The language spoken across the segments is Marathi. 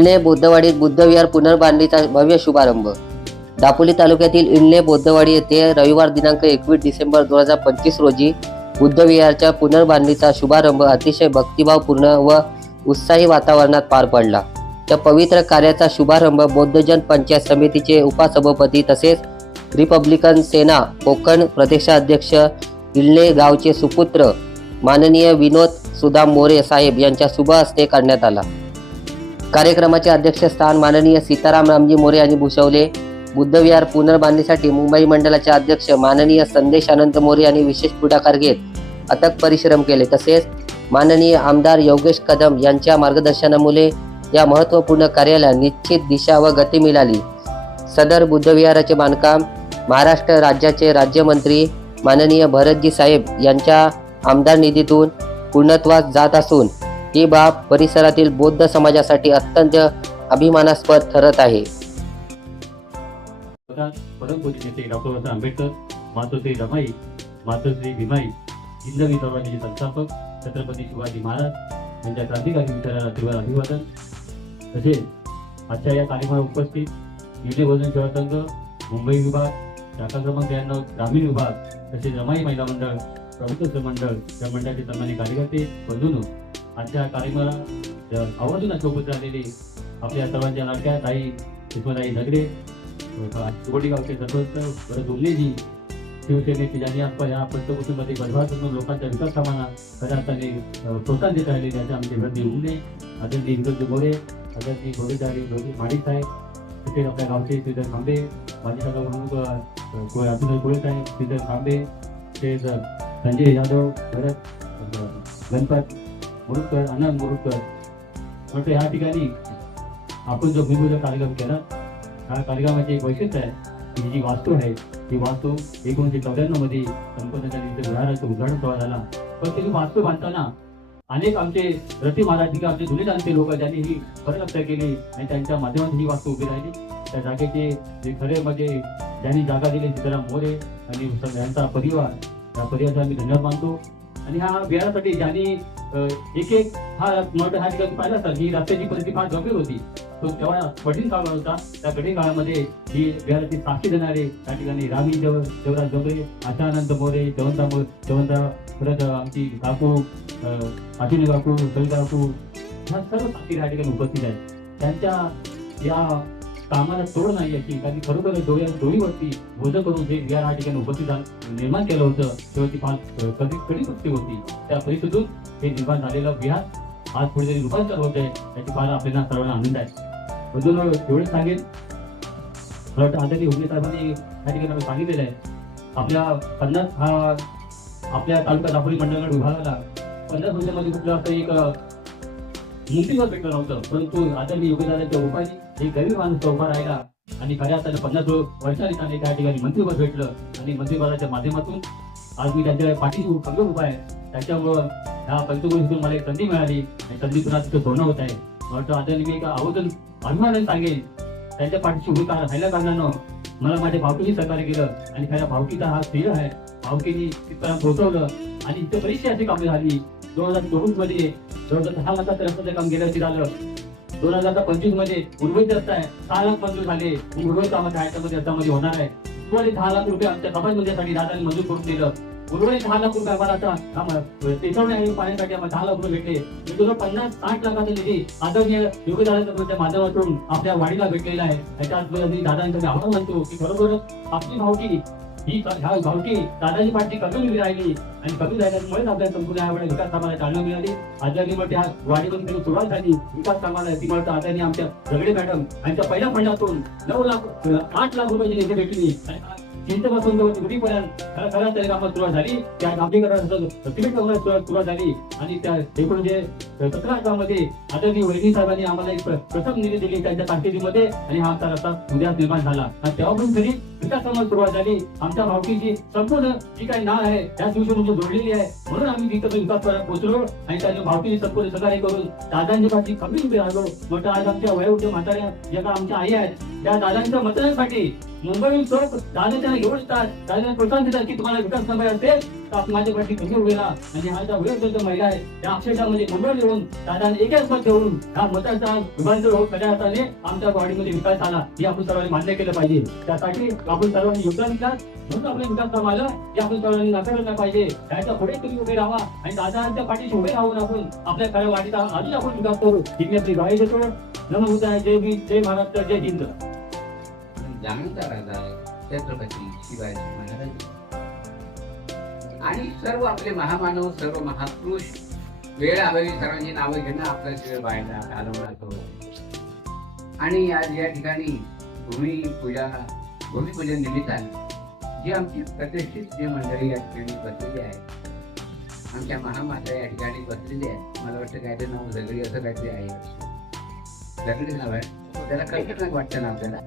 इल्हे बौद्धवाडीत बुद्धविहार पुनर्बांधणीचा भव्य शुभारंभ. दापोली तालुक्यातील इल्हे बौद्धवाडी येथे रविवार दिनांक 21 डिसेंबर 2025 रोजी बुद्धविहारच्या पुनर्बांधणीचा शुभारंभ अतिशय भक्तिभावपूर्ण व उत्साही वातावरणात पार पडला. त्या पवित्र कार्याचा शुभारंभ बौद्धजन पंचायत समितीचे उपसभापती तसेच रिपब्लिकन सेना कोकण प्रदेशाध्यक्ष इल्हे गावचे सुपुत्र माननीय विनोद सुदाम मोरे साहेब यांच्या शुभ हस्ते करण्यात आला. कार्यक्रमाचे अध्यक्षस्थान माननीय सीताराम रामजी मोरे यांनी भूषवले. बुद्धविहार पुनर्बांधणीसाठी मुंबई मंडळाचे अध्यक्ष माननीय संदेश अनंत मोरे यांनी विशेष पुढाकार घेत अथक परिश्रम केले. तसेच माननीय आमदार योगेश कदम यांच्या मार्गदर्शनामुळे या महत्त्वपूर्ण कार्याला निश्चित दिशा व गती मिळाली. सदर बुद्धविहाराचे बांधकाम महाराष्ट्र राज्याचे राज्यमंत्री माननीय भरतजी साहेब यांच्या आमदार निधीतून पूर्णत्वास जात असून ही बाब परिसरातील बौद्ध समाजासाठी अत्यंत अभिमानास्पद ठरत आहे. परमपूज्य नेते डॉक्टर आंबेडकर, मातोश्री रमाई, मातोश्री भीमाई, हिंदवी चळवळीचे संस्थापक छत्रपती शिवाजी महाराज यांच्या क्रांतिकारी विचाराला तीव्र अभिवादन. तसेच आजच्या या कार्यक्रमाला उपस्थित इल्हे बौद्ध सेवा संघ मुंबई विभाग, शाखा क्रमांक 93 ग्रामीण विभाग, तसेच रमाई महिला मंडळ, प्रभुत्व मंडळ या मंडळाचे सन्मानित कार्यकर्ते बंधूंनो, आजच्या कार्यक्रमाला आवर्जून उपस्थित आलेले आपल्या सर्वांच्या लाडक्या ताई सुषमाताई झगडे, गावचे सरपंच परत उल्लेजी, शिवसेनेचे ज्यांनी आजपास या पंचकुटुंबातील बदभार लोकांच्या विकास कामांना खऱ्या अर्थाने प्रोत्साहन देत राहिले त्याचे आमचे वृद्धी उमने, आदरणीय विनोद मोरे, आदरणीय गोरेदारी माडिक साहेब, तसेच आपल्या गावचे श्रीधर खांबे, माझे सगळं म्हणून अतुल गोळे साहेब, श्रीधर खांबे, ते संजय यादव, भरत गणपत मुरुडकर, आनंद मुरुडकर. म्हटलं ह्या ठिकाणी आपण जो भूमिपूजन कार्यक्रम केला, हा कार्यक्रमाचे एक वैशिष्ट्य आहे की जी वास्तू आहे ती वास्तू 1994 मध्ये संपन्न झाली. विहाराचं उद्घाटन सोहळा झाला. पण ती वास्तू बांधताना अनेक आमचे रथी महाराज आमचे जुने जाणते लोक ज्यांनी ही परिरक्षा केली आणि त्यांच्या माध्यमातून ही वास्तू उभी राहिली. त्या जागेचे जे खरे म्हणजे ज्यांनी जागा दिली सीताराम मोरे आणि यांचा परिवार, त्या परिवाराचा आम्ही धन्यवाद मानतो. आणि ह्या विहारासाठी ज्यांनी एक हा मठ हा ठिकाणी पाहिला तर ही रस्त्याची परिस्थिती फार गंभीर होती. तो तेव्हा कठीण काळ होता. त्या कठीण काळामध्ये ही विहाराची साक्षी देणारे त्या ठिकाणी रामी देवराज डोंगरे, आशानंद मोरे, जवंता परत आमची काकू अश्विनी काकू, सविता काकू, ह्या सर्व साक्षी या ठिकाणी उपस्थित आहेत. त्यांच्या या कामाला तोड नाही याची, कारण खरोखर डोळीवरती बोध करून जे विहार या ठिकाणी उपस्थित निर्माण केलं होतं तेव्हा ती फार कधी परिस्थिती होती. त्या परिस्थितीतून हे निर्माण झालेलं विहार आज पुढे जरी रूपांतर होत आहे याची फार आपल्याला सर्वांना आनंद आहे. बदलून एवढे सांगेन, आदरणीय उमने साहेबांनी या ठिकाणी आम्ही सांगितलेलं आहे आपल्या 50 हा आपल्या तालुका दापोली मंडळाकडे विभागाला 50 वर्षामध्ये कुठलं असं एक मूर्तीवर भेटलं नव्हतं. परंतु आदरणीय योगदानाच्या उपायाने एक गरीब माणूस उभा राहिला आणि खऱ्या अर्थाने 50 वर्षांनी त्याने त्या ठिकाणी मंत्रिपद भेटलं आणि मंत्रिपदाच्या माध्यमातून आज मी त्यांच्या पाठीशी खंबीर उभा आहे. त्याच्यामुळं ह्या पंचगोष्टीतून मला एक संधी मिळाली आणि संधीतून आज तिथं सोडणं होत आहे. वाटतं आदरणीय मी एका आवर्जून अभिमानाने सांगेन त्यांच्या पाठीशी उभी राहिल्या कारणानं मला माझ्या भावकीने सहकार्य केलं आणि खऱ्या भावकीचा हा स्त्रिय आहे. भावकीने तिथपर्यंत पोहोचवलं आणि इथे बरीचशी अशी कामे झाली. 2024 मध्ये जवळजवळ 6 लाखाचं रस्त्याचं काम गेल्या वर्षी झालं. 2025 मध्ये उर्वरित रस्ता आहे 6 लाख मंजूर झाले. उर्वरित कामाच्या ह्याच्यामध्ये होणार आहे. उर्वरित 6 लाख रुपये आमच्या समाज मंदिरासाठी दादांनी मंजूर करून दिलं. उर्वरित 6 लाख रुपये आम्हाला आता पेटवणे आणि पाण्यासाठी आम्हाला 10 लाख रुपये भेटले. म्हणजे 50-60 लाखाचा निधी आदरणीय योगदानाच्या माध्यमातून आपल्या वाडीला भेटलेला आहे. त्याच्यात दादांचं आव्हान मानतो की बरोबर आपली भावकी ही ह्या भावकी दादाची पाठी कमी उभी राहिली आणि कमी राहिल्यामुळेच आपल्या संपूर्ण ह्या विकास कामाला चालना मिळाली. आदरणीय मग त्या वाडीमध्ये सुरुवात झाली विकास कामाला. ती म्हणतं आदरणीय आमच्या झगडे मॅडम यांच्या पहिल्या फंडातून 8 लाख रुपयाची निधी भेटली. चिंतेपासून उडीपर्यंत खऱ्या तरी कामात सुरुवात झाली. त्या डांबरीकरणाचं सिमेंट सुरुवात झाली आणि त्या एकूण जे 17 लाखामध्ये आदरणीय वैद्य साहेबांनी आम्हाला एक प्रथम निधी दिली त्यांच्या कारकिर्दीमध्ये आणि हा आमचा रस्ता उद्या निर्माण झाला. आणि तेव्हापासून तरी विकास कामात सुरुवात झाली. आमच्या भावकीची संपूर्ण जी काही नाळ आहे त्या दिवशी जोडलेली आहे. म्हणून आम्ही तिथं विकास करायला पोहोचलो आणि त्या भावकीने संपूर्ण सहकार्य करून दादांची पाठी कमी उभी राहिलो. म्हटलं आज आमच्या वयोवृद्ध म्हाताऱ्या ज्या आमच्या आई आहेत त्या दादांच्या मतदानासाठी मुंबईहून सर्व दादा त्यांना घेऊन येतात, दादा प्रोत्साहन देतात की तुम्हाला विकास नंबर असेल तर आपण माझ्या पाठी कमी उभे राहा. म्हणजे माझ्या वयोवृद्ध महिला आहे त्या अक्षरशः म्हणजे मुंबईत येऊन दादाने एकच मत देऊन हा मताचा विभाजन खऱ्या अर्थाने आमच्या वाडीमध्ये विकास आला हे आपण सर्वांनी मान्य केलं पाहिजे. त्यासाठी आपण सर्वांनी योगदान दिलं म्हणून आपला विकास काम आला हे आपण सर्वांनी नाकारलं पाहिजे. त्याच्या पुढे तुम्ही उभे राहा आणि दादांच्या पाठीशी उभे राहून आपण आपल्या खऱ्या वाडीचा अजून आपण विकास करू ही मी आपली ग्वाही देतो. नमो बुद्धाय, जय भीम, जय महाराष्ट्र, जय हिंद. जाणता राजा छत्रपती शिवाजी महाराज आणि सर्व आपले महामानव, सर्व महापुरुष वेळ अभावी सर्वांची नावं घेणं आपला वेळ व्हायला घालवला तो. आणि आज या ठिकाणी भूमिपूजन निमित्ताने जी आमची प्रतिष्ठित जी मंडळी या ठिकाणी बसलेली आहे, आमच्या महामाता या ठिकाणी बसलेली आहे. मला वाटतं काहीतरी नाव झगडी असं काहीतरी आहे, झगडीच नाव आहे. त्याला खतरनाक वाटतं ना आपल्याला,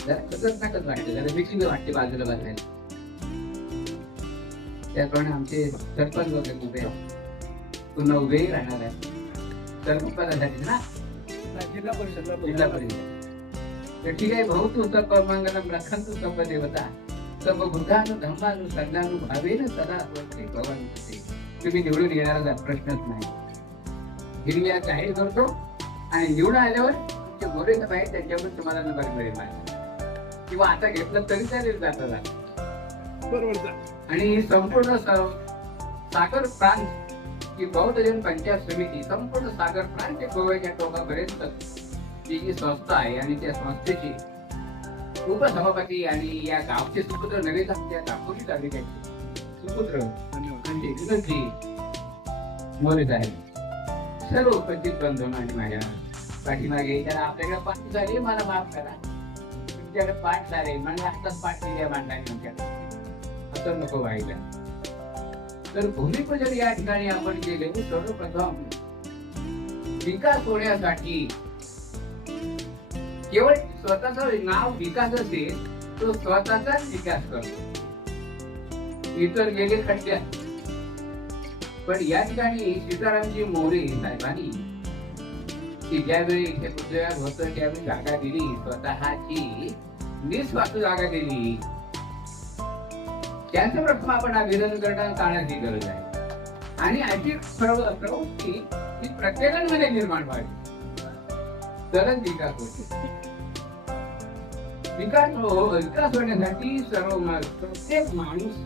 जरा खतरनाकच वाटतं, जरा मिक्सिंग वाटते बाजूला बसायला. त्याप्रमाणे आमचे सरपंच वगैरे उभे पुन्हा उभेही राहणार आहे सरपंच पदासाठी ना, जिल्हा परिषद. तर ठीक आहे. भाऊ तू सब मंगलम रखंतु सब देवता सब बुद्धानु धम्मानु संज्ञानु भावेन सदा स्वस्ति भवन्तु. तुम्ही निवडून येणारा प्रश्नच नाही. हिरव्या जाहीर करतो आणि निवडून आल्यावर तुमचे गोरे बाहेर त्यांच्यावर तुम्हाला नंबर मिळेल किंवा आता घेतलं तरी चालेल जाता. आणि संपूर्ण सागर प्रांत ही बौद्ध जन पंचायत समिती संपूर्ण सागर प्रांत ते गोव्याच्या टोकापर्यंत ती जी संस्था आहे आणि त्या संस्थेची उपसभापती आणि या गावचे सुपुत्र नव्हे तर त्या दापोली तालुक्याचे सुपुत्र म्हणजे विनंती मोरे आहेत. सर्व उपस्थित बंधूंना आणि माझ्या पाठीमागे त्याला आपल्याकडे पाठ झाले, मला माफ करा. तुमच्याकडे पाठ झाले म्हणजे आताच पाठ केली मांडणी आमच्याकडे असं नको व्हायला. तर भूमिपूजन या ठिकाणी आपण केले. सर्वप्रथम विकास होण्यासाठी केवळ स्वतःच नाव विकास असेल तो स्वतःचाच विकास करतो, इतर गेले खड्ड्यात. पण या ठिकाणी सीतारामजी मोरे साहेबांनी की ज्यावेळी इथे पृथ्वीवर होतं त्यावेळी जागा दिली, स्वतःची निस्वार्थ जागा दिली. त्यांचं प्रथम आपण अभिनंदन करणं टाळण्याची गरज आहे. आणि अशी प्रवृत्ती ही प्रत्येकामध्ये निर्माण व्हावी तरच विकास होतो. विकास होण्यासाठी प्रत्येक माणूस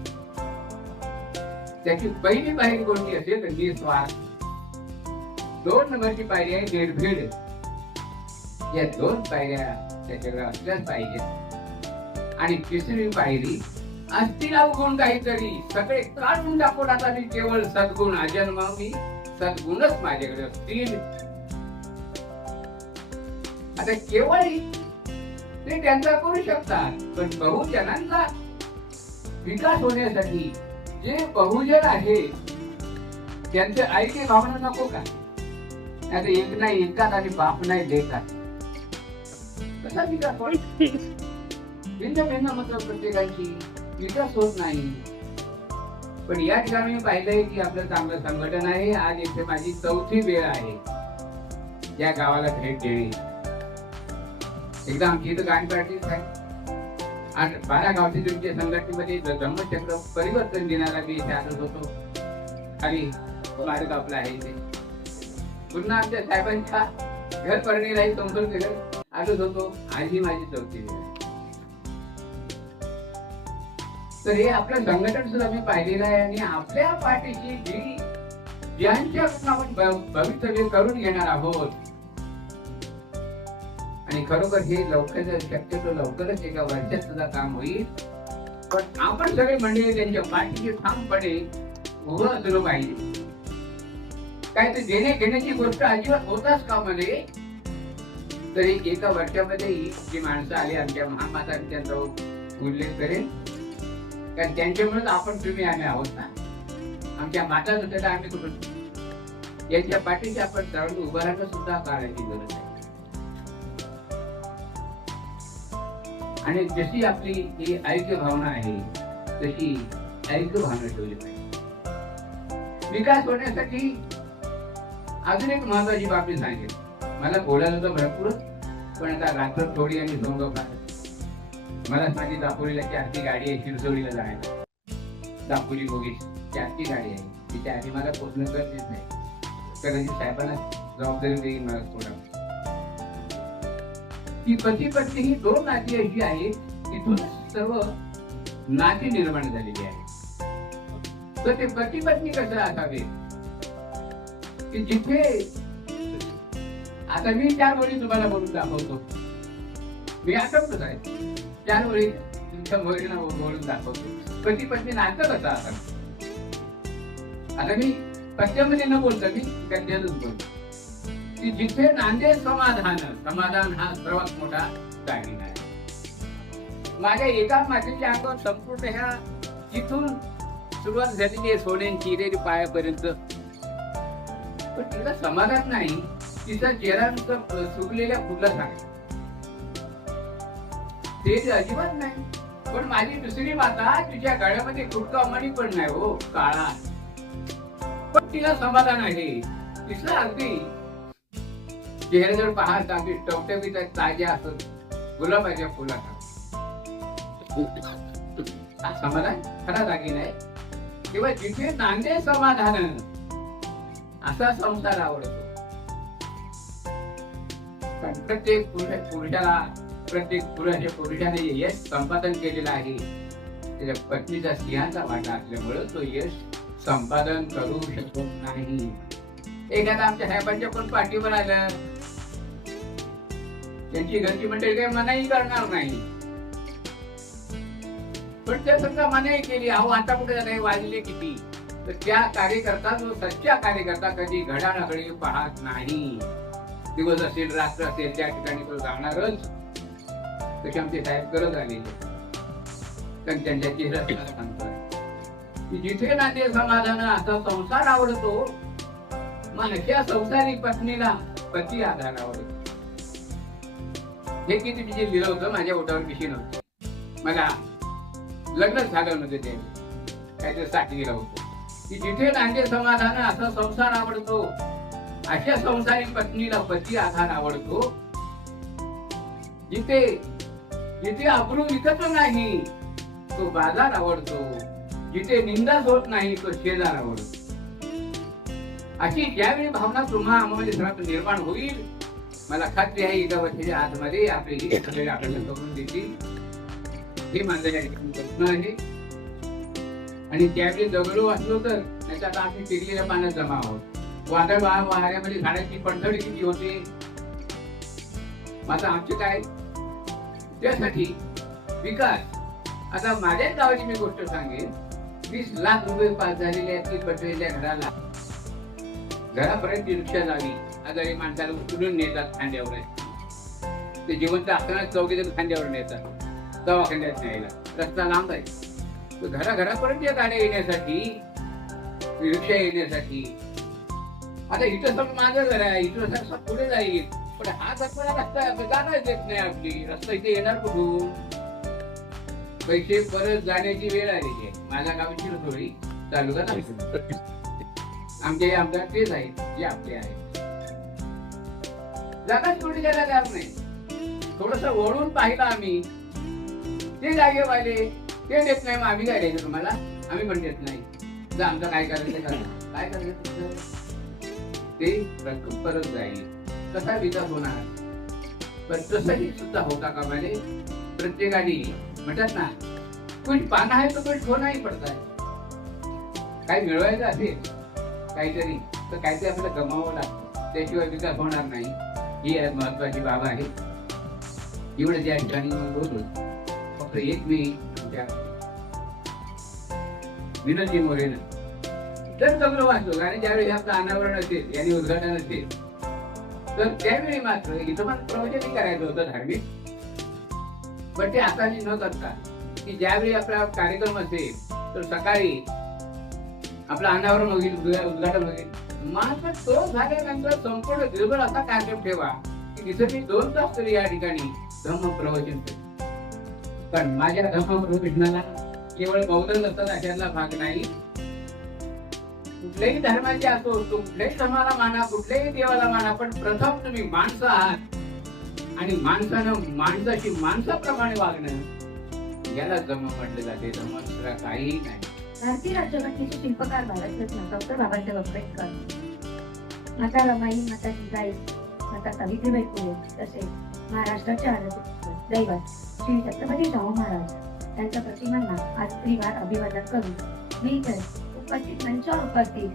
त्याची पहिली पायरी कोणती असेल तर निस्वार्थ. 2 नंबरची पायरी आहे निर्भीड. या 2 पायऱ्या त्याच्याकडे असल्याच पाहिजेत. आणि तिसरी पायरी असतील अवगुण काहीतरी सगळे काढून टाकून आता मी केवळ सद्गुण अजन्म मी सद्गुणच माझ्याकडे असतील. आता केवळ ते त्यांचा करू शकतात, पण बहुजनांचा विकास होण्यासाठी जे बहुजन आहे त्यांचे ऐके भावना नको का? आता एक नाही एकात आणि बाप नाही देतात कसा विकास होईल? भिन्न भिन्न मत प्रत्येकाची विकास होत नाही. पण या ठिकाणी मी पाहिलंय की आपलं चांगलं संघटन आहे. आज इथे माझी 4थी वेळ आहे या गावाला भेट देणे. एकदा आमची इथं गाणी प्रॅक्टिस आहे आणि 12 गावचे तुमच्या संघटनेमध्ये धम्मचक्र परिवर्तन देणारा मी इथे आलो होतो. खाली मार्ग आपला आहे इथे. पुन्हा आमच्या साहेबांच्या घर पर्णीलाही संपर्क करत आलोच होतो. आजही माझी 4थी वेळ आहे. तर हे आपलं संघटन सुद्धा मी पाहिलेलं आहे. आणि आपल्या पाठीशी ज्यांच्याकडून आपण भवितव्य करून घेणार आहोत आणि खरोखर हे लवकर शक्यतो लवकरच एका वर्षात सुद्धा काम होईल. पण आपण सगळे मंडळी त्यांच्या पाठीशी ठामपणे उभं असलो पाहिजे. काय तर देणे घेण्याची गोष्ट अजिबात होताच कामा नये. तरी एका वर्षामध्ये जी माणसं आली आमच्या महामातांनी त्यांचा उल्लेख करेल. कारण त्यांच्यामुळेच आपण तुम्ही आम्ही आहोत ना. आमच्या माता होत्या आम्ही कुठून यांच्या पाठीशी आपण सर्वांनी उभं राहणं सुद्धा काळाची गरज आहे. आणि जशी आपली ही ऐक्य भावना आहे तशी ऐक्य भावना ठेवली पाहिजे. विकास होण्यासाठी अजून एक महत्वाची बाब मी सांगेल. मला बोलायला तर भरपूर पण आता रात्र थोडी आणि सोंग फार. मला माझी दापोलीला 4ची गाडी आहे शिरसोडीला जायला. दापोली बोगीस 4ची गाडी आहे. तिच्या आधी मला पोचणं गरजेच नाही. कदाचित साहेबांना जबाबदारी देईल मला थोडा. ही पती पत्नी ही 2 नाती अशी आहेत, तिथून सर्व नाती निर्माण झालेली आहे. तर ते पती पत्नी कसं असावे की जिथे आता मी 4 ओळी तुम्हाला बोलून दाखवतो. मी आठवतच आहे 4 ओळी तुमच्या मुलीला बोलून दाखवतो. पती पत्नी नातं कसं असावं. आता मी पद्यामध्ये न बोलतो, मी गद्यातच बोलतो की जिथे नांदे समाधान, समाधान हा सर्वात मोठा दागिना आहे. माझ्या एका मातेच्या अंगावर संपूर्ण ह्या जिथून सुरुवात झालेली आहे सोन्यांची हिरेरी पायापर्यंत, पण तिला समाधान नाही. तिचा चेहरा सुकलेल्या फुलासारखा, ते अजिबात नाही. पण माझी दुसरी माता, तिच्या गळ्यामध्ये कुटका मणी पण नाही हो, काळा, पण तिला समाधान आहे. तिला अगदी चेहऱ्याजवळ पाहत अगदी टवटवीत ताज्या असत गुलाबाच्या फुलाचा. हा समाधान खरा दागिना आहे. तेव्हा जिथे नांदे समाधान असा संसार आवडतो. पण प्रत्येक पुरुषाला, प्रत्येक पुरुषाने यश संपादन केलेलं आहे. त्याच्या पत्नीचा सिंहाचा वाटा असल्यामुळे तो यश संपादन करू शकत नाही. एखादा आमच्या साहेबांच्या पण पाठीवर आलं, त्यांची घरची मंडळी काही मनाई करणार नाही, पण त्या समजा मनाई केली, अहो आता कुठे झालंय, वाजले किती, तर त्या कार्यकर्ता, जो सच्चा कार्यकर्ता कधी घडाकडे पाहत नाही. दिवस असेल रात्र असेल त्या ठिकाणी तो जाणारच. तसे आमचे साहेब करत आलेले. पण त्यांच्या चेहऱ्यात सांगतोय की जिथे नाते समाधान असा संसार आवडतो, मग अशा संसारी पत्नीला पती आधार आवडतो. हे किती तिचे लिहिलं होतं, माझ्या ओठावर पिशी नव्हतं. मला लग्नच झालं नव्हतं, ते काहीतरी साठी लिहिलं होतं की जिथे नाते समाधान असा संसार आवडतो, अशा संसारी पत्नीला पती आधार आवडतो. जिथे जिथे अब्रू विकत नाही तो बाजार आवडतो. जिथे निंदाच होत नाही तो शेजार आवडतो. अशी ज्यावेळी भावना तुम्हा आम्हाला घरात निर्माण होईल, मला खात्री आहे एका वर्षाच्या आतमध्ये आपली ही सगळे आपल्याला करून देतील. हे माझं या ठिकाणी प्रश्न आहे. आणि त्यावेळी दगडू असलो तर नाही, आता आम्ही पिकलेल्या पाण्यात जमा आहोत. वादळ वाऱ्यामध्ये झाडाची पडझड किती होते. आता आमचे काय त्यासाठी विकास. आता माझ्याच गावाची मी गोष्ट सांगेन. 20 लाख रुपये पास झालेल्या बसलेल्या घराला, घरापर्यंत रिक्षा जावी, आजारी माणसाला उचलून नेतात खांद्यावर. ते जिवंत असताना 4 खांद्यावर नेतात दवाखान्यात न्यायला. रस्ता लांब आहे. घरापर्यंत या गाड्या येण्यासाठी, रिक्षा येण्यासाठी. आता इथं सगळं माझं घर आहे, इथं सगळं पुढे जाईल, पण हा सगळा रस्ता जाणं देत नाही. आपली रस्ता इथे येणार कुठून. पैसे परत जाण्याची वेळ आलेली आहे. माझ्या गावी शिरसोडी तालुका आमचे आमदार तेच आहेत जे आपले आहेत. जागाच थोडी द्यायला तयार नाही. थोडस ओढून पाहिलं आम्ही, ते जागेवाले ते देत नाही, मग आम्ही काय द्यायचं तुम्हाला. आम्ही पण देत नाही. जर आमचं काय करायचं काय करायचं, ते रक्कम परत जाईल. कसा विकास होणार. पण तसंही सुद्धा होता कामाने. प्रत्येकाने म्हणतात ना, कुछ पाना आहे तो कुछ खोनाही पडत आहे. काही मिळवायचं असेल काहीतरी, तर काहीतरी आपल्याला गमावं लागतं. त्याशिवाय विकास होणार नाही. ही महत्वाची बाब आहे. एवढं त्या ठिकाणी बोलतो. फक्त एक मी विनंती मोरेनं जर सगळं वाचलो, आणि ज्यावेळी आपलं अनावरण असेल आणि उद्घाटन असेल, तर त्यावेळी मात्र इथं पण प्रवचन करायचं होतं धार्मिक. पण ते आता न करता, की ज्यावेळी आपला कार्यक्रम असेल तर सकाळी आपलं अनावरण होईल, उद्घाटन होईल. मात्र तो झाल्यानंतर संपूर्ण दिवसभर असा कार्यक्रम ठेवा की तिथे मी 2 तास तरी या ठिकाणी धम्म प्रवचन करेन. पण माझ्या धम्म प्रवचनाला केवळ बौद्ध नसतात अशातला भाग नाही. कुठल्याही धर्माचे असो, कुठल्याही धर्माला माना, कुठल्याही देवाला माना, पण प्रथम तुम्ही माणसं आहात. आणि माणसानं माणसाशी माणसाप्रमाणे वागणं याला जम म्हटले जाते. जम दुसरा काही नाही. भारतीय राज्यघटनेचे शिल्पकार भारतरत्न डॉक्टर बाबासाहेब आंबेडकर, माता रमाई, माता जिजाई, माता सावित्रीबाई फुले तसेच महाराष्ट्राचे आराध्य दैवत श्री छत्रपती शाहू महाराज यांच्या प्रतिमांना आज श्रीवार अभिवादन करून मी इथे उपस्थित मंचावर उपस्थित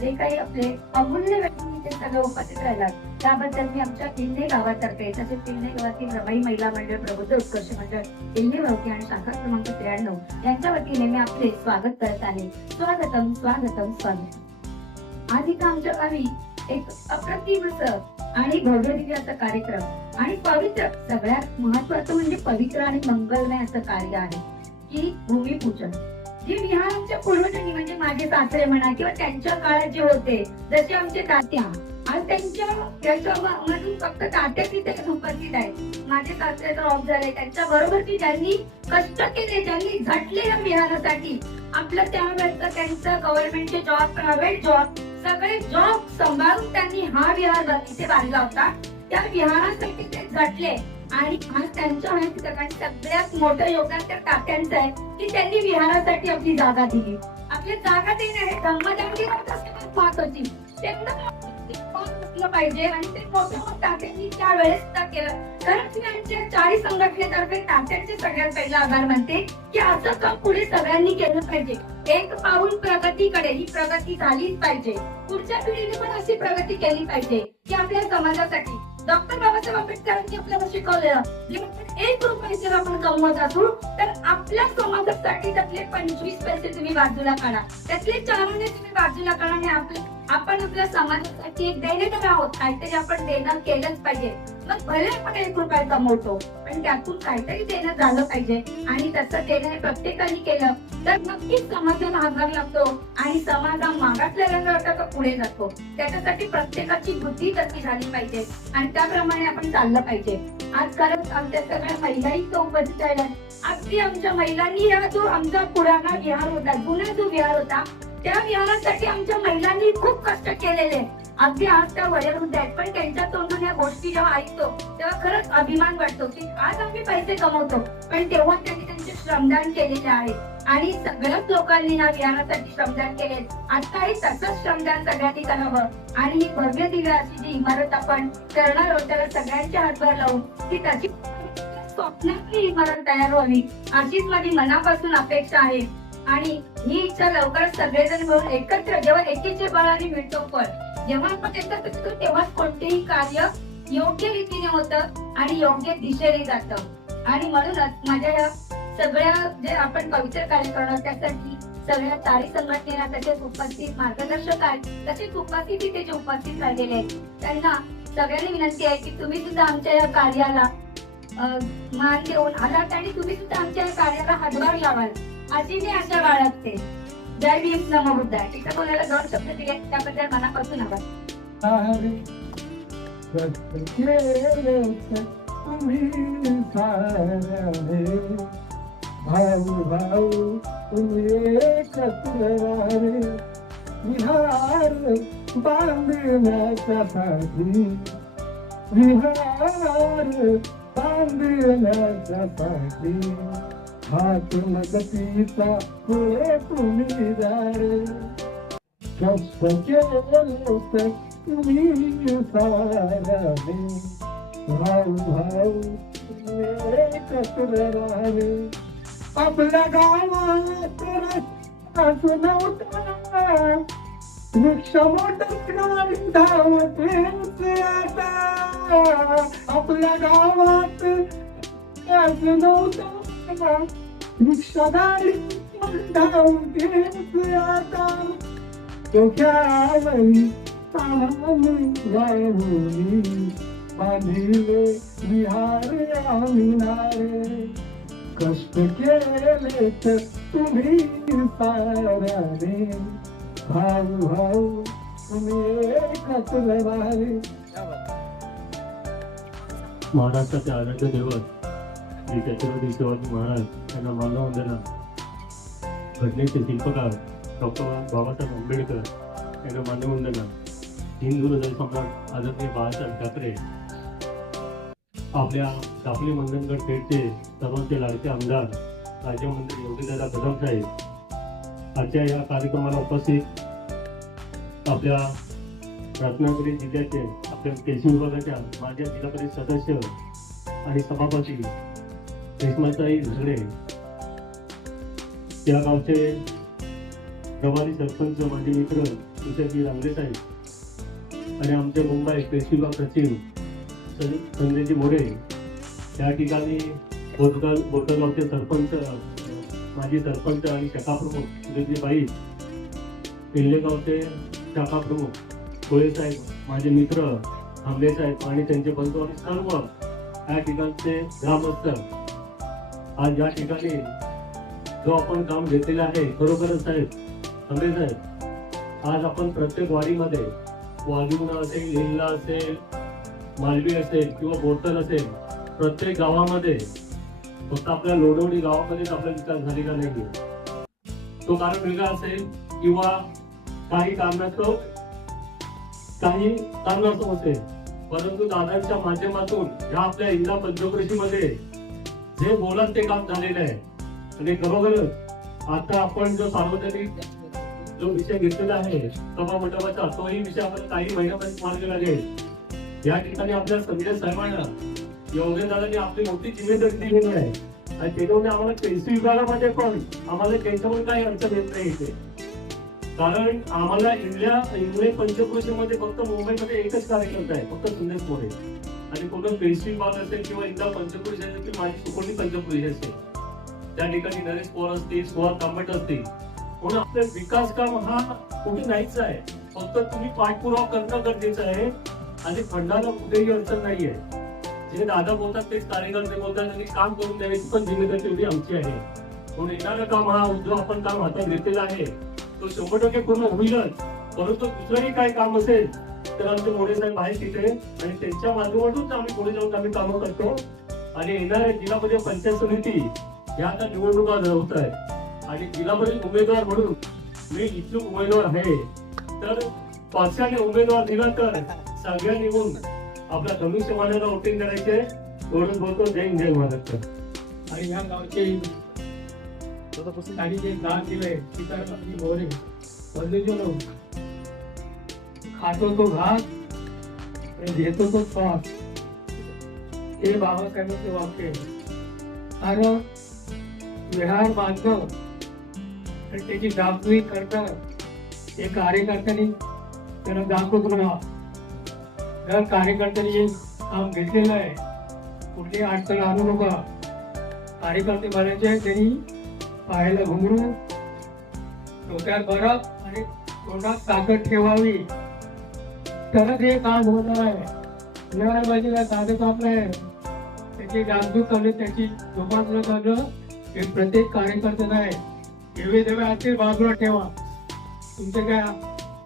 जे काही आपले अमूल्य व्यक्ती ते सगळं उपस्थित राहिलात त्याबद्दल मी आमच्या किल्ले गावातर्फे तसेच किल्ले गावातील रमाई महिला मंडळ, प्रबुद्ध उत्कर्ष मंडळ, किल्ले भावकी आणि शाखा क्रमांक 93 यांच्या वतीने मी आपले स्वागत करत आहे. स्वागतम स्वागतम स्वागतम. आज इथं आमच्या गावी एक अप्रतिम असं आणि भव्य दिव्य असं कार्यक्रम आणि पवित्र, सगळ्यात महत्वाचं म्हणजे पवित्र आणि मंगलमय असं कार्य आहे की भूमिपूजन. जे विहार आमच्या पूर्वजांनी म्हणजे माझे सासरे म्हणा किंवा त्यांच्या काळात जे होते, जसे आमचे तात्या, आज त्याच्यामधून फक्त तात्याच इथे उपस्थित आहेत. माझे सासरे तर ऑफ झाले, त्यांच्या बरोबर की ज्यांनी कष्ट केले, ज्यांनी झटले या विहारासाठी, आपलं त्यावेळेस त्यांचं गव्हर्नमेंटचे जॉब, प्रायव्हेट जॉब, सगळे जॉब सांभाळून त्यांनी हा विहार इथे बांधला होता. त्या विहारासाठी ते झटले आणि आज त्यांच्या सगळ्यात मोठं योगदान त्या तात्यांचं आहे की त्यांनी विहारासाठी आपली जागा दिली. आपली जागा देणे हे महत्वाची पाहिजे आणि ते मोठं तात्यांनी त्यावेळेस केलं. कारण त्यांच्या 40 संघटनेतर्फे तात्यांचे सगळ्यात पहिला आभार मानते की असं काम पुढे सगळ्यांनी केलं पाहिजे. एक पाऊल प्रगतीकडे, ही प्रगती झालीच पाहिजे. पुढच्या पिढीने पण अशी प्रगती केली पाहिजे की आपल्या समाजासाठी डॉक्टर बाबासाहेब आंबेडकरांनी आपल्याला शिकवलेलं, जे 1 रुपये जर आपण कमवत असू तर आपल्या समाजासाठी त्यातले 25 पैसे तुम्ही बाजूला काढा, त्यातले 4 आणे तुम्ही बाजूला काढा आणि आपण आपल्या समाजासाठी एक देणेदार आहोत. काहीतरी आपण देणं केलंच पाहिजे. मग भले आपण 1 रुपया कमवतो पण त्यातून काहीतरी देणं झालं पाहिजे आणि तसं देणं प्रत्येकाने केलं तर नक्कीच समाजाला हातभार लागतो आणि समाज हा मागासलेला घटक पुढे जातो. त्याच्यासाठी प्रत्येकाची बुद्धी तशी झाली पाहिजे आणि त्याप्रमाणे आपण चाललं पाहिजे. आज खरंच आमच्या सगळ्या महिलाही तो उपस्थित राहिल्या. अगदी आमच्या महिलांनी हा जो आमचा पुराणा विहार होता, जुना जो विहार होता, त्या विहारासाठी आमच्या महिलांनी खूप कष्ट केलेले. अगदी आज त्या वयोवृद्ध आहेत पण त्यांच्या तोंडून या गोष्टी जेव्हा ऐकतो तेव्हा खरंच अभिमान वाटतो की आज आम्ही पैसे कमवतो पण तेव्हा त्यांनी त्यांचे श्रमदान केलेले आहे आणि सगळ्याच लोकांनी या विहारासाठी श्रमदान केले. आताही तसंच श्रमदान सगळ्यांनी करावं आणि ही भव्य दिव्य अशी जी इमारत आपण करणार आहोत त्याला सगळ्यांच्या हातभार लावून ती त्याची स्वप्नातली इमारत तयार व्हावी अशीच माझी मनापासून अपेक्षा आहे. आणि ही इच्छा लवकरच सगळेजण मिळून एकत्र जेव्हा एकीचे बळाने मिळतो फळ, जेव्हा आपण एकत्र येतो तेव्हाच कोणतेही कार्य योग्य रीतीने होतं आणि योग्य दिशेने जातं. आणि म्हणूनच माझ्या या सगळ्या जे आपण पवित्र कार्य करणार त्यासाठी सगळ्या 4 संघटनेला तसेच उपस्थित मार्गदर्शक आहेत, तसेच उपस्थित इथे जे उपस्थित राहिलेले आहेत त्यांना सगळ्यांनी विनंती आहे की तुम्ही सुद्धा आमच्या या कार्याला मान देऊन आलात आणि तुम्ही सुद्धा आमच्या या कार्याला हातभार लावाल अशी मी आशा बाळगते. जय भीम, नमो बुद्धाय. इथं कोणाला 2 शब्द दिले त्याबद्दल मनापासून आभार. भाऊ भाऊ तुम्ही विहार बांधण्यासाठी, विहार बांधण्यासाठी हात मदतीचा पुढे तुम्ही जारे, कष्ट केले तुम्ही साराने, भाऊ भाऊ तुम्ही एकत्र राहिले. आपल्या गावात रस्ता नव्हता, वृक्ष मोठं धावतेच आता. आपल्या गावात नव्हता, वृक्ष गाडी धावतेच आता. डोक्यावरी बांधिले विहार आम्ही नारे, कष्ट केले तर तुम्ही साराने, भाऊ भाऊ तुम्ही एकत्र राहिले. महाराष्ट्राचे आराध्य दैवत श्री छत्रपती शिवाजी महाराज यांना मानवंदना. घटनेचे शिल्पकार डॉक्टर बाबासाहेब आंबेडकर यांना मानवंदना. हिंदू हृदय सम्राट आदरणीय बाळासाहेब ठाकरे आपल्या दापोली मंडणगड पेठचे सर्वांचे लाडके आमदार राज्यमंत्री योगीदादा कदम साहेब आजच्या या कार्यक्रमाला उपस्थित आपल्या रत्नागिरी जिल्ह्याचे आपल्या केसी विभागाच्या माजी जिल्हा परिषद सदस्य आणि सभापती रेश्माताई झगडे, या गावचे प्रभारी सरपंच माजी मित्र तुषारजी रांगडे साहेब आणि आमचे मुंबई केसी विभाग सचिव संजयजी मोरे, या ठिकाणी बोरगावचे सरपंच माजी सरपंच आणि शाखा प्रमुख सुधीरजी बाई, पिल्लेगावचे शाखा प्रमुख कोळे साहेब, माझे मित्र आंबे साहेब आणि त्यांचे बंधू आणि सर्व या ठिकाणचे ग्रामस्थ, आज या ठिकाणी जो आपण काम घेतलेलं आहे खरोखरच साहेब आंबे साहेब, आज आपण प्रत्येक वाडीमध्ये वालिवणा असेल, लिल्ला असेल, मालवी असेल किंवा बोरतल असेल, प्रत्येक गावामध्ये फक्त आपल्या लोणवडी गावामध्येच आपला विकास झालेला नाहीये. तो कारण वेगळा असेल किंवा काही कारणास्तव असेल, परंतु दादांच्या माध्यमातून या आपल्या इंदा पंचक्रोशीमध्ये जे बोलाल ते काम झालेलं आहे. आणि खरोखरच आता आपण जो सार्वजनिक जो विषय घेतलेला आहे सभा मंडपाचा, तोही विषय आपण काही महिन्यापर्यंत मार्ग लागेल. या ठिकाणी आपल्या संजय साहेबांना योगेंद्रदादांनी आपली मोठी जिम्मेदारी दिलेली आहे आणि त्याच्यामुळे आम्हाला केसी विभागामध्ये पण आम्हाला त्याच्यामुळे काही अडचण येत नाही इथे. कारण आम्हाला इंग्लंड पंचक्रोशीमध्ये फक्त मुंबईमध्ये एकच कार्यकर्ता आहे, फक्त सुंदर मोरे. आणि पूर्ण केसी विभाग असेल किंवा इंदा पंचक्रोशी असेल किंवा माझी सुकोली पंचक्रोशी असेल, त्या ठिकाणी नरेश पवार असतील, सुहास तांबट असतील. म्हणून आपलं विकास काम हा कुठे नाहीच आहे, फक्त तुम्ही पाठपुरावा करणं गरजेचं आहे आणि फंडाला कुठेही अडचण नाहीये. जे दादा बोलतात तेच कार्यकर्ते बोलतात आणि काम करून द्यायची पण जिम्मेदारी तेवढी आमची आहे. म्हणून येणारं काम हा जो आपण काम हातात घेतलेला आहे तो 100% पूर्ण होईलच. परंतु दुसरंही काही काम असेल तर आमचे मोरे साहेब आहेत तिथे आणि त्यांच्या माध्यमातून आम्ही पुढे जाऊन आम्ही कामं करतो. आणि येणाऱ्या जिल्हा परिषद पंचायत समिती या आता निवडणुका होत आहे आणि जिल्हा परिषद उमेदवार म्हणून मी इच्छुक उमेदवार आहे. तर पक्षाने उमेदवार दिला तर सगळ्या निघून आपल्या धनुष्यबाणाला वोटिंग करायचे. एवढंच बोलतो. जय हिंद, जय महाराष्ट्र. आणि या गावचे आणि जे दान दिलंय सीताराम मोरे बंधूजनो, खातो तो घास आणि घेतो तो श्वास, हे बाबासाहेबांचे वाक्य आहे. कारण विहार बांधणं आणि त्याची डागडुजी करणं हे कार्यकर्त्यांनी त्यांना दाखवत राहा. जर कार्यकर्त्यांनी हे काम घेतलेलं आहे, कुठली अडचण आणू नका. कार्यकर्ते म्हणायचे त्यांनी पायाला घुंगरू, डोक्यात बरफ आणि तोंडात ताकद ठेवावी, तरच हे काम होणार आहे. म्हणजे साधं काम नाही, त्याची डागडूज चालू, त्याची जोपासना करणं हे प्रत्येक कार्यकर्त्यांना आहे. देवे देवे असतील बाजूला ठेवा, तुमचे काय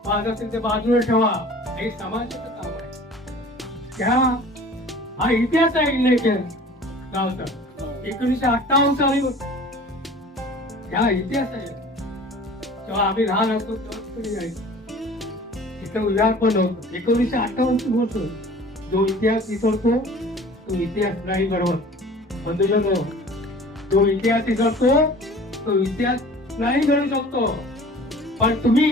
वाद असेल ते बाजूला ठेवा, हे समाजाचं काम आहे. त्या हा इतिहास आहे इलेक्शन गावचा 1958 साली हा इतिहास आहे. जेव्हा आम्ही लहान असतो तेव्हा तिथं विहार पण होतो. 1958 बोलतो. जो इतिहास विसरतो तो इतिहास नाही घडवत. बंधूजनो, जो इतिहास विसरतो तो इतिहास नाही घडू शकतो. पण तुम्ही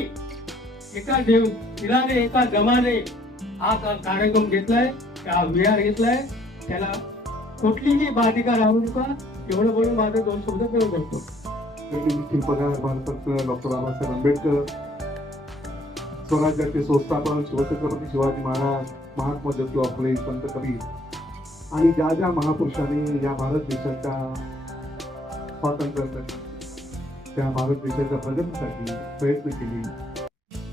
एका दिलाने एका जमाने हा कार्यक्रम घेतलाय, हा विहार घेतलाय, त्याला कुठलीही बाधिका राहू नका. एवढं बोलून माझं 2 शब्द पूर्ण करतो. भारताचे डॉक्टर बाबासाहेब आंबेडकर, स्वराज्याचे संस्थापक शिवछत्रपती शिवाजी महाराज, महात्मा ज्योतिबा फुले, संत कबीर आणि ज्या ज्या महापुरुषांनी या भारत देशाच्या स्वातंत्र्यासाठी, त्या भारत देशाच्या प्रगतीसाठी प्रयत्न केले,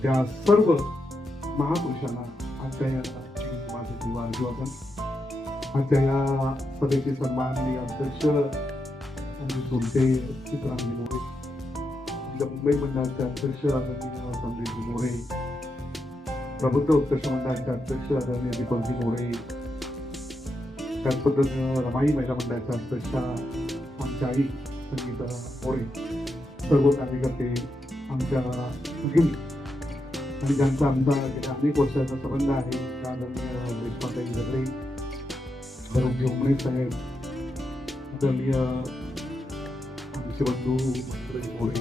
त्या सर्व महापुरुषांना आजच्या या आजच्या या सभेचे सन्माननीय अध्यक्ष तुमचे सीताराम मोरे, मुंबई मंडळाचे अध्यक्ष आदरणीय संजयजी मोरे, प्रबुद्ध उत्कर्ष मंडळाचे अध्यक्ष आदरणीय दीपकजी मोरे, त्याच पद्धतीनं रमाई महिला मंडळाच्या अध्यक्ष आमच्या आई संगीता मोरे, सर्व कार्यकर्ते, आमच्या भगिनी आणि ज्यांचा आमचा गेल्या अनेक वर्षाचा संबंध आहे, त्या आदरणीय रेश्माताई झगडे, जोमणे साहेब, आदरणीय आमचे बंधू मंत्री मोरे,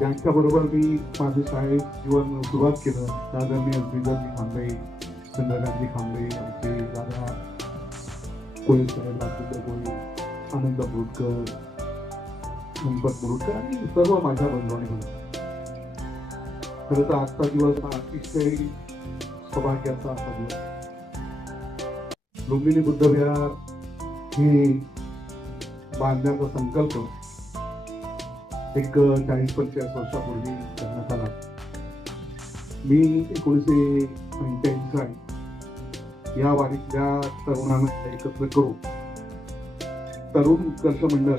यांच्याबरोबर मी माझे शाळेत जीवन सुरुवात केलं. आदरणीय श्रीधरजी खांबे, चंद्रकांतजी खांबे, आमचे दादा कोळी साहेब, राजेंद्र कोळी, आनंद बोरकर, गणपत बोरकर आणि सर्व माझ्या बंधूंनी. खरं तर आजचा दिवस हा अतिशय सौभाग्याचा असा दिवस. लुंबिनी बुद्ध विहार हे बांधण्याचा संकल्प एक 40-45 वर्षापूर्वी करण्यात आला. मी 1988 या वाडीतल्या तरुणांना एकत्र करून तरुण उत्कर्ष मंडळ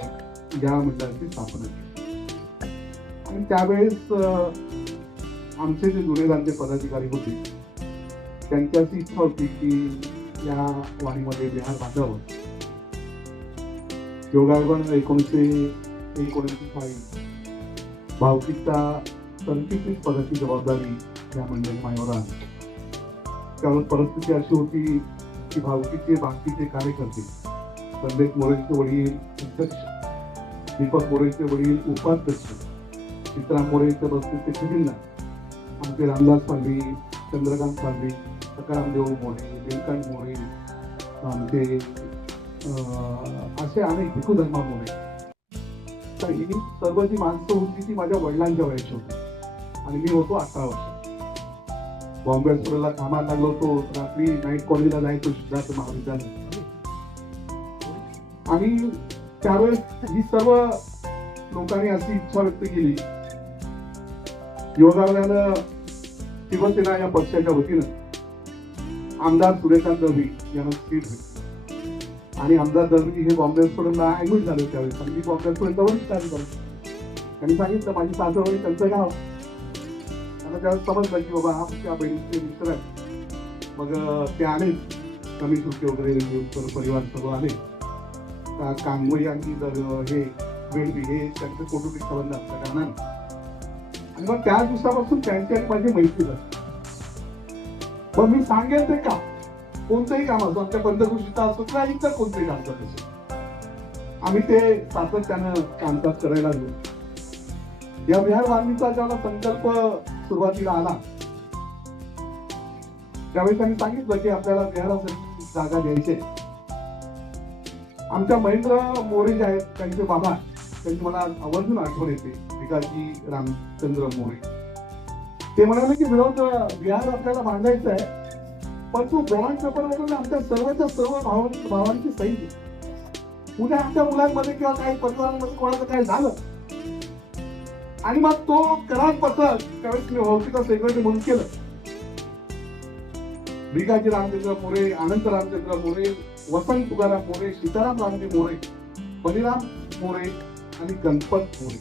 या मंडळाची स्थापना केली. आणि त्यावेळेस आमचे जे जुने राज्य पदाधिकारी होते त्यांची अशी इच्छा होती की या वाडीमध्ये विहार बांधावं. योगायोगानं 1939 भावकीच्या सरचिटणीस पदाची जबाबदारी या मंडळी मायावर आली. त्यामुळे परिस्थिती अशी होती की भावकीचे बाकीचे कार्यकर्ते, संदेश मोरेचे वडील अध्यक्ष, दीपक मोरेचे वडील उपाध्यक्ष, चित्रा मोरेचे बसलेचे खजिनदार, आमचे रामदास पांडे, चंद्रकांत पांडे, सकारामदेव मोरे, नीलकंठ मोरे, आमचे असे अनेक भिकुधर्मा मोरे. तर ही सर्व जी माणसं होती ती माझ्या वडिलांच्या वयाची होती आणि मी होतो 18 वर्ष. बॉम्बे स्कूलला कामाला लागलो होतो. रात्री नाईट कॉलेजला जायचो सिद्धार्थ महाविद्यालय. आणि त्यावेळेस ही सर्व लोकांनी अशी इच्छा व्यक्त केली. योगायोगानं शिवसेना या पक्षाच्या वतीनं आमदार सूर्यकांत दळवी यांना सीट भेटली आणि आमदार दळवी हे बॉम्बे स्फोटनला ऍडमिट झाले. त्यावेळेस मी बॉम्बे स्फोटनचा वरिष्ठ अधिकारी. त्यांनी सांगितलं माझी सासरवाडी त्यांचं गाव. त्यांना त्यावेळेस समजलं की बाबा हा त्या बहिणीचे मिस्टर आहे. मग ते आले, कमी सुट्टी वगैरे परिवार सर्व आले. कांगोई आणि हे वेळवी हे त्यांचे कौटुंबिक संबंध असल्या कारणाने आणि मग त्या दिवसापासून त्यांची आणि माझी मैत्री झाली. मग मी सांगेल ते काम, कोणतंही काम असो, आमच्या पंचकृषीचा असो किंवा इतर कोणतंही काम करत असो, आम्ही ते सातत्यानं कामकाज करायला लागलो. या विहार बांधणीचा जेव्हा संकल्प सुरुवातीला आला त्यावेळी त्यांनी सांगितलं की आपल्याला विहारासाठी जागा द्यायची. आमच्या महेंद्र मोरे जे आहेत त्यांचे बाबा, त्यांची मला आवर्जून आठवण येते, विकासजी रामचंद्र मोरे. ते म्हणाले की विरोध विहार आपल्याला बांधायचं आहे, पण तो बॉन्ड पेपर वगैरे आमच्या सर्वच्या सर्व भावांची सही आहे. उद्या आमच्या मुलांमध्ये किंवा काही परिवारांमध्ये कोणाचं काय झालं आणि मग तो करारपत्र त्यावेळेस मी भावकीचा सेक्रेटरी म्हणून केलं. भिकाजी रामचंद्र मोरे, अनंत रामचंद्र मोरे, वसंत तुकाराम मोरे, सीताराम रामजी मोरे, बलिराम मोरे आणि गणपत मोरे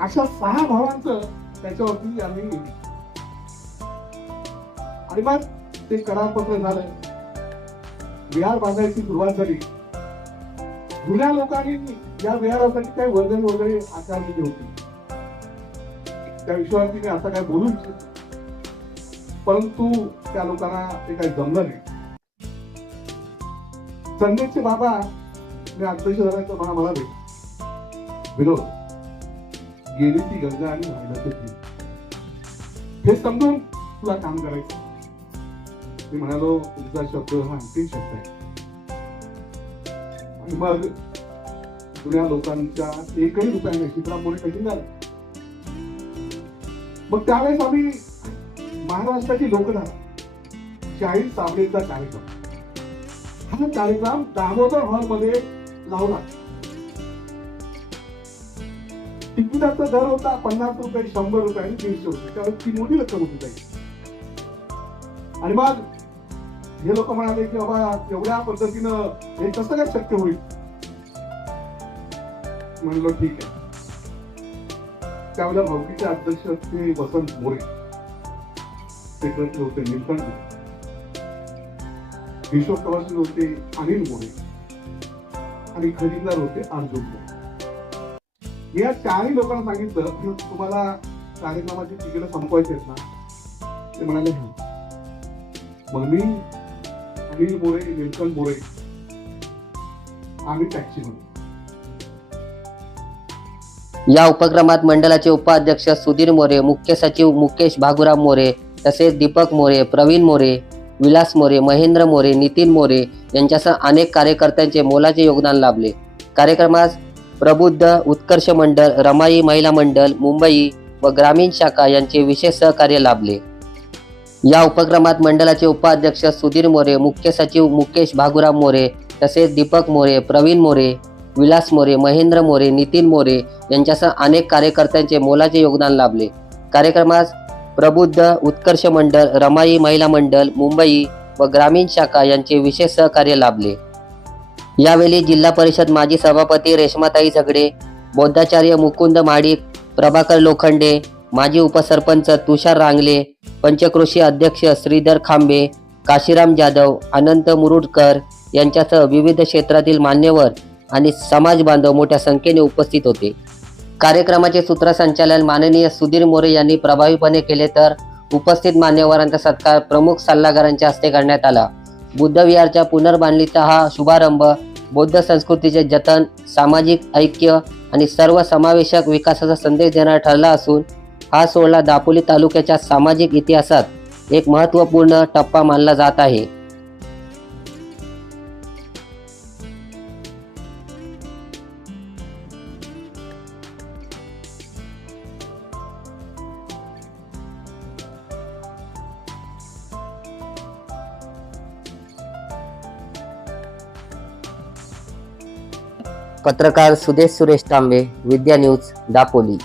अशा 6 भावांचं त्याच्यावरती आम्ही आणि मग ते करारपत्र झालं. विहार बांधायची सुरुवात झाली. जुन्या लोकांनी या विहारासाठी काही वर्गणी वगैरे आकारलेली होती. त्या विषयावरती मी आता काय बोलू इच्छित, परंतु त्या लोकांना ते काही जमलं नाही. संदेशचे बाबा मी अध्यक्ष झाल्याचं मला विरोध गेली ती गंगा आणि व्हायला हे समजून तुला काम करायचं. मी म्हणालो तुमचा शब्द हा अंतिम शब्द आहे. आणि मग जुन्या लोकांच्या 1ही रुपयाने चित्रामुळे कधी झालं. मग त्यावेळेस आम्ही महाराष्ट्राची लोकधारा 40 साबळेचा कार्यक्रम हा कार्यक्रम दामोदर हॉलमध्ये लावला. तिकिटाचा दर होता 50 रुपये, 100 रुपये आणि 150 रुपये. त्यावेळेस ती मोठी रक्कम होती ताई. आणि मग हे लोक म्हणाले की बाबा एवढ्या पद्धतीनं हे कसं काय शक्य होईल. म्हणलं ठीक आहे. त्यावेळेला भावकीचे अध्यक्ष ते वसंत मोरे, सेक्रेटरी होते नीलकंठ मोरे, किशोर प्रवासी होते अनिल मोरे आणि खजिनदार होते अर्जुन मोरे. मी या 4ही लोकांना सांगितलं की तुम्हाला कार्यक्रमाची तिकीट संपवायची आहेत ना. ते म्हणाले हा. मग मी आणि अनिल मोरे, नीलकंठ मोरे, आम्ही टॅक्सीमध्ये. या उपक्रमात मंडळाचे उपाध्यक्ष सुधीर मोरे, मुख्य सचिव मुकेश भागुराम मोरे, तसेच दीपक मोरे, प्रवीण मोरे, विलास मोरे, महेंद्र मोरे, नितीन मोरे यांच्यासह अनेक कार्यकर्त्यांचे मोलाचे योगदान लाभले. कार्यक्रमास प्रबुद्ध उत्कर्ष मंडळ, रमाई महिला मंडळ मुंबई व ग्रामीण शाखा यांचे विशेष सहकार्य लाभले. या उपक्रमात मंडळाचे उपाध्यक्ष सुधीर मोरे, मुख्य सचिव मुकेश भागुराम मोरे, तसेच दीपक मोरे, प्रवीण मोरे, विलास मोरे, महेंद्र मोरे, नितीन मोरे यांच्यासह अनेक कार्यकर्त्यांचे मोलाचे योगदान लाभले. कार्यक्रमास प्रबुद्ध उत्कर्ष मंडळ, रमाई महिला मंडळ मुंबई व ग्रामीण शाखा यांचे विशेष सहकार्य लाभले. यावेळी जिल्हा परिषद माजी सभापती रेश्माताई झगडे, बौद्धाचार्य मुकुंद माडिक, प्रभाकर लोखंडे, माजी उपसरपंच तुषार रांगले, पंचक्रोशी अध्यक्ष श्रीधर खांबे, काशीराम जाधव, अनंत मुरुडकर यांच्यासह विविध क्षेत्रातील मान्यवर आणि समाज बांधव मोठ्या संख्येने उपस्थित होते. कार्यक्रमाचे सूत्रसंचालन माननीय सुधीर मोरे यांनी प्रभावीपणे केले, तर उपस्थित मान्यवरांचा सत्कार प्रमुख सल्लागारांच्या हस्ते करण्यात आला. बुद्धविहारच्या पुनर्बांधणीचा हा शुभारंभ बौद्ध संस्कृतीचे जतन, सामाजिक ऐक्य आणि सर्वसमावेशक विकासाचा संदेश देणारा ठरला असून हा सोहळा दापोली तालुक्याच्या सामाजिक इतिहासात एक महत्त्वपूर्ण टप्पा मानला जात आहे. पत्रकार सुदेश सुरेश तांबे, विद्या न्यूज, दापोली.